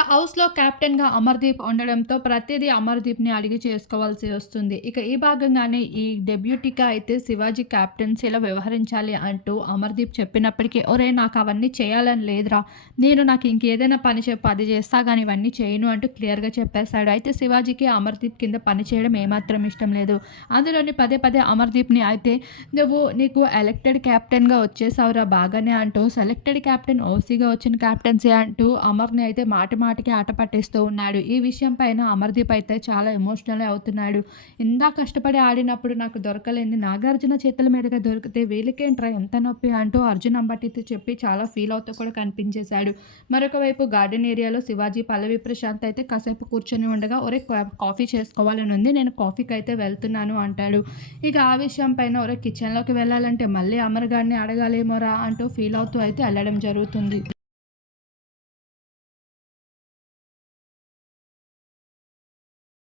ఇక హౌస్‌లో కెప్టెన్‌గా అమర్‌దీప్ ఉండడంతో ప్రతిదీ అమర్‌దీప్‌ని అడిగి చేసుకోవాల్సి వస్తుంది. ఇక ఈ భాగంగానే ఈ డెబ్యూటీగా అయితే శివాజీ క్యాప్టెన్సీలో వ్యవహరించాలి అంటూ అమర్‌దీప్ చెప్పినప్పటికీ ఒరే నాకు అవన్నీ చేయాలని లేదురా. నేను నాకు ఇంకేదైనా పని చెప్పు అది చేస్తా కానీ ఇవన్నీ చేయను అంటూ క్లియర్‌గా చెప్పేశాడు. అయితే శివాజీకి అమర్‌దీప్ కింద పని చేయడం ఏమాత్రం ఇష్టం లేదు. అందులోని పదే పదే అమర్‌దీప్‌ని అయితే నువ్వు నీకు ఎలక్టెడ్ కెప్టెన్‌గా వచ్చేసావురా బాగానే అంటూ సెలెక్టెడ్ కెప్టెన్ ఓసీగా వచ్చిన క్యాప్టెన్సీ అంటూ అమర్‌ని అయితే మాట మాటకి ఆట పట్టేస్తూ ఉన్నాడు. ఈ విషయం పైన అమర్‌దీప్ అయితే చాలా ఎమోషనల్ అవుతున్నాడు. ఇంత కష్టపడి ఆడినప్పుడు నాకు దొరకలేని నాగార్జున చేతుల మీదుగా దొరికితే వీళ్ళకేంట్రా ఎంత నొప్పి అంటూ అర్జున్ అంబటితో చెప్పి చాలా ఫీల్ అవుతూ కూడా కనిపించేశాడు. మరొక వైపు గార్డెన్ ఏరియాలో శివాజీ, పల్లవి ప్రశాంత్ అయితే కాసేపు కూర్చొని ఉండగా ఒరే కాఫీ చేసుకోవాలని ఉంది. నేను కాఫీకి అయితే వెళ్తున్నాను అంటాడు. ఇక ఆ విషయం పైన ఒరే కిచెన్‌లోకి వెళ్ళాలంటే మళ్ళీ అమర్ గారిని అడగాలేమోరా అంటూ ఫీల్ అవుతూ అయితే వెళ్ళడం జరుగుతుంది.